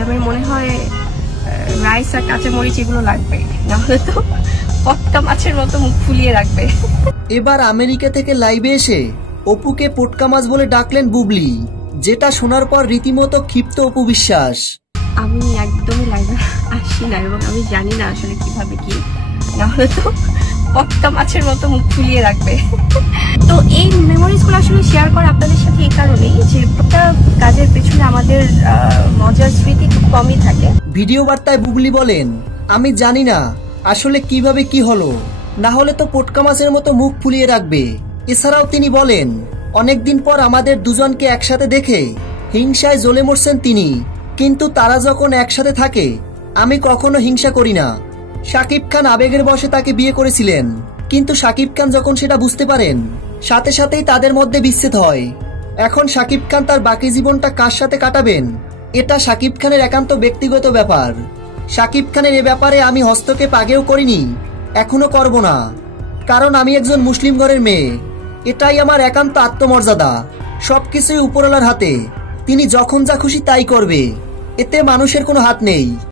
ম্যাডামের মনে হয় রাইস আর কাঁচামরিচ এগুলো লাগবে, নাহলে তো পটকা মাছের মতো মুখ ফুলিয়ে রাখবে। এবার আমেরিকা থেকে লাইভে এসে অপুকে পটকা মাছ বলে ডাকলেন বুবলি, যেটা শোনার পর রীতিমতো ক্ষিপ্ত অপু বিশ্বাস। আমি একদমই লাইভে আসি না এবং আমি জানি না আসলে কিভাবে কি, নাহলে তো পটকা মাছের মতো মুখ ফুলিয়ে রাখবে। তো এই মেমোরিজগুলো আসলে শেয়ার করা আপনাদের সাথে এই কারণেই যে প্রত্যেকটা কাজের পেছনে আমাদের মজার স্মৃতি খুব কমই থাকে। ভিডিও বার্তায় বুবলি বলেন, আমি জানি না আসলে কিভাবে কি হলো, না হলে তো পটকা মাছের মতো মুখ ফুলিয়ে রাখবে। এছাড়াও তিনি বলেন, অনেকদিন পর আমাদের দুজনকে একসাথে দেখে হিংসায় জ্বলে মরছেন তিনি, কিন্তু তারা যখন একসাথে থাকে আমি কখনো হিংসা করি না। শাকিব খান আবেগের বশে তাকে বিয়ে করেছিলেন, কিন্তু শাকিব খান যখন সেটা বুঝতে পারেন সাথে সাথেই তাদের মধ্যে বিচ্ছেদ হয়। এখন শাকিব খান তার বাকি জীবনটা কার সাথে কাটাবেন এটা শাকিব খানের একান্ত ব্যক্তিগত ব্যাপার। শাকিব খানের এ ব্যাপারে আমি হস্তক্ষেপ আগেও করিনি, এখনো করব না, কারণ আমি একজন মুসলিম ঘরের মেয়ে। এটাই আমার একান্ত আত্মমর্যাদা। সবকিছুই উপরওয়ালার হাতে, তিনি যখন যা খুশি তাই করবে, এতে মানুষের কোনো হাত নেই।